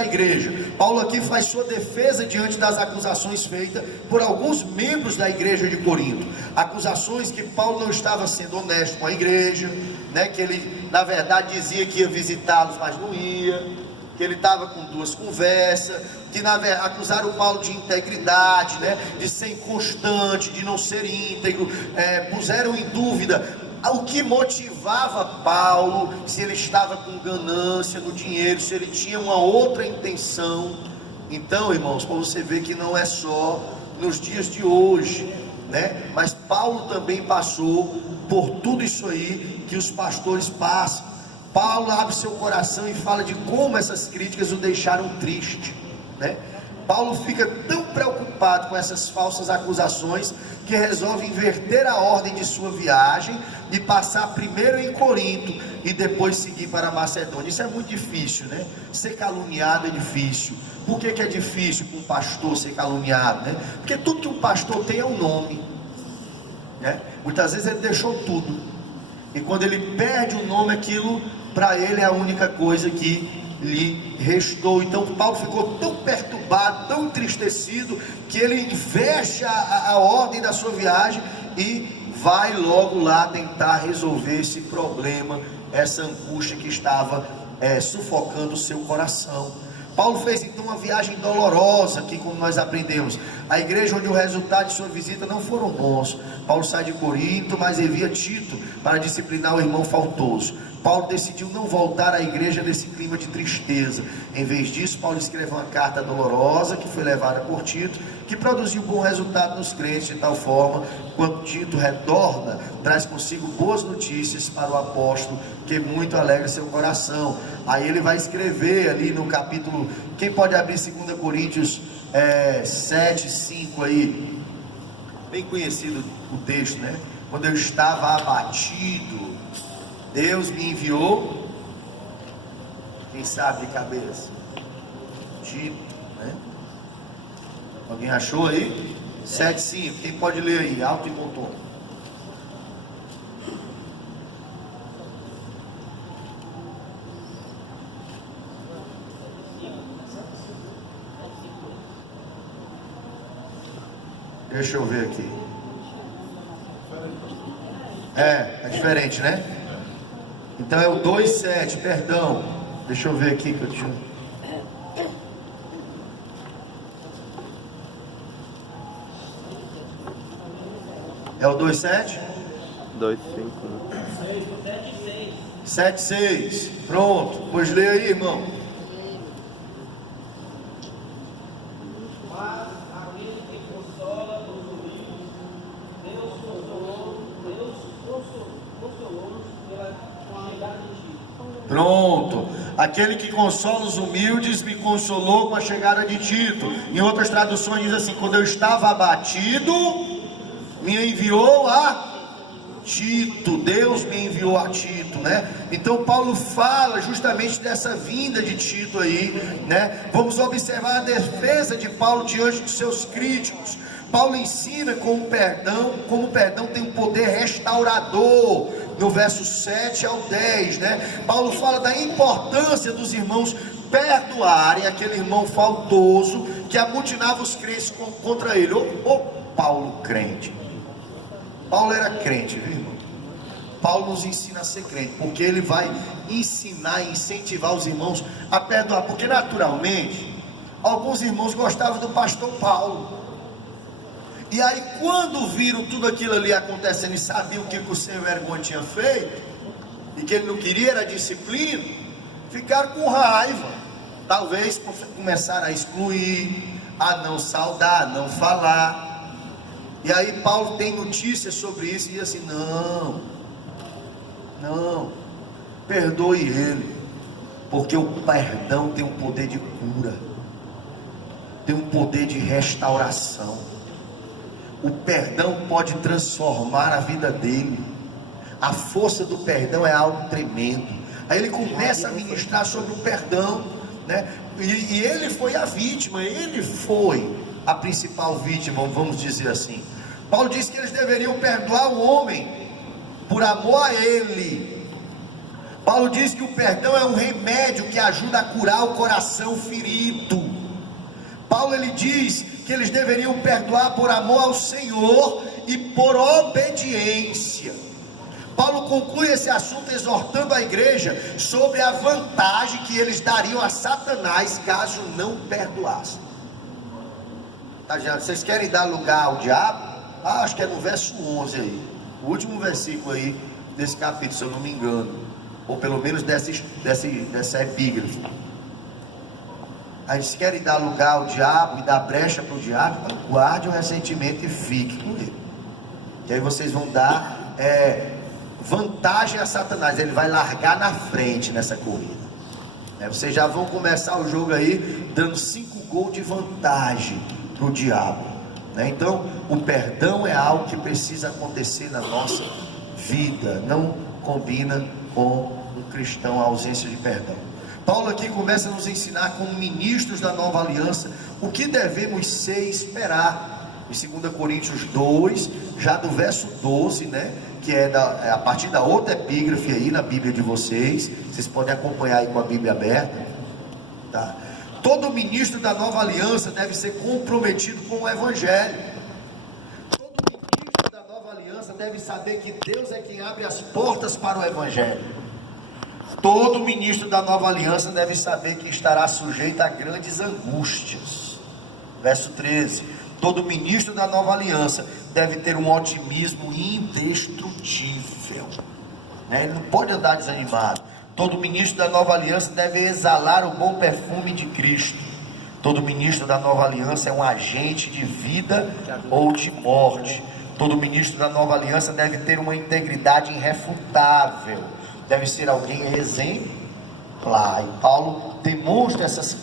da igreja. Paulo aqui faz sua defesa diante das acusações feitas por alguns membros da igreja de Corinto. Acusações que Paulo não estava sendo honesto com a igreja, né? Que ele na verdade dizia que ia visitá-los, mas não ia, que ele estava com duas conversas, que na verdade acusaram Paulo de integridade, né? De ser inconstante, de não ser íntegro, puseram em dúvida o que motivava Paulo, se ele estava com ganância no dinheiro, se ele tinha uma outra intenção. Então, irmãos, para você ver que não é só nos dias de hoje, né? Mas Paulo também passou por tudo isso aí que os pastores passam. Paulo abre seu coração e fala de como essas críticas o deixaram triste, né? Paulo fica tão preocupado com essas falsas acusações que resolve inverter a ordem de sua viagem e passar primeiro em Corinto e depois seguir para a Macedônia. Isso é muito difícil, né? Ser caluniado é difícil. Por que é difícil para um pastor ser caluniado, né? Porque tudo que um pastor tem é um nome, né? Muitas vezes ele deixou tudo, e quando ele perde o nome, aquilo para ele é a única coisa que lhe restou. Então Paulo ficou tão perturbado, tão entristecido, que ele fecha a ordem da sua viagem e vai logo lá tentar resolver esse problema, essa angústia que estava sufocando o seu coração. Paulo fez então uma viagem dolorosa, que como nós aprendemos, a igreja onde o resultado de sua visita não foram bons. Paulo sai de Corinto, mas envia Tito para disciplinar o irmão faltoso. Paulo decidiu não voltar à igreja nesse clima de tristeza. Em vez disso, Paulo escreve uma carta dolorosa, que foi levada por Tito, que produziu bom resultado nos crentes, de tal forma, quando Tito retorna, traz consigo boas notícias para o apóstolo, que muito alegra seu coração. Aí ele vai escrever ali no capítulo, quem pode abrir 2 Coríntios 7, 5 aí, bem conhecido o texto, né? Quando eu estava abatido, Deus me enviou, quem sabe de cabeça? Tito, né? Alguém achou aí? 7,5, quem pode ler aí? Alto e bom tom. Deixa eu ver aqui. É diferente, né? Então é o 2,7, perdão. Deixa eu ver aqui que eu tinha. É o 2,7? 2,5. 7,6. Pronto. Pois lê aí, irmão. Pronto, aquele que consola os humildes me consolou com a chegada de Tito. Em outras traduções diz assim: quando eu estava abatido, me enviou a Tito. Deus me enviou a Tito, né? Então Paulo fala justamente dessa vinda de Tito aí, né? Vamos observar a defesa de Paulo diante dos seus críticos. Paulo ensina como o perdão tem um poder restaurador. No verso 7 ao 10, né? Paulo fala da importância dos irmãos perdoarem aquele irmão faltoso que amotinava os crentes contra ele. Paulo crente. Paulo era crente, viu, irmão? Paulo nos ensina a ser crente, porque ele vai ensinar e incentivar os irmãos a perdoar, porque naturalmente alguns irmãos gostavam do pastor Paulo. E aí quando viram tudo aquilo ali acontecendo e sabiam o que o sem vergonha tinha feito, e que ele não queria era disciplina, ficaram com raiva. Talvez começaram a excluir, a não saudar, a não falar. E aí Paulo tem notícias sobre isso e diz assim: não, perdoe ele, porque o perdão tem um poder de cura, tem um poder de restauração. O perdão pode transformar a vida dele. A força do perdão é algo tremendo. Aí ele começa a ministrar sobre o perdão, né? E ele foi a vítima, ele foi a principal vítima, vamos dizer assim. Paulo disse que eles deveriam perdoar o homem por amor a ele. Paulo diz que o perdão é um remédio que ajuda a curar o coração ferido. Paulo ele diz que eles deveriam perdoar por amor ao Senhor e por obediência. Paulo conclui esse assunto exortando a igreja sobre a vantagem que eles dariam a Satanás caso não perdoassem. Tá, gente? Vocês querem dar lugar ao diabo? Acho que é no verso 11 aí, o último versículo aí desse capítulo, se eu não me engano, ou pelo menos dessa epígrafe. Aí se querem dar lugar ao diabo e dar brecha para o diabo, então guarde o ressentimento e fique com ele. E aí vocês vão dar vantagem a Satanás, ele vai largar na frente nessa corrida. Vocês já vão começar o jogo aí dando 5 gols de vantagem para o diabo. Então o perdão é algo que precisa acontecer na nossa vida. Não combina com um cristão a ausência de perdão. Paulo aqui começa a nos ensinar como ministros da nova aliança o que devemos ser e esperar. Em 2 Coríntios 2, já do verso 12, que é a partir da outra epígrafe aí na Bíblia de vocês. Vocês podem acompanhar aí com a Bíblia aberta, tá? Todo ministro da nova aliança deve ser comprometido com o Evangelho. Todo ministro da nova aliança deve saber que Deus é quem abre as portas para o Evangelho. Todo ministro da nova aliança deve saber que estará sujeito a grandes angústias. Verso 13: todo ministro da nova aliança deve ter um otimismo indestrutível, ele não pode andar desanimado. Todo ministro da nova aliança deve exalar o bom perfume de Cristo. Todo ministro da nova aliança é um agente de vida ou de morte. Todo ministro da nova aliança deve ter uma integridade irrefutável, deve ser alguém exemplar. E Paulo demonstra essas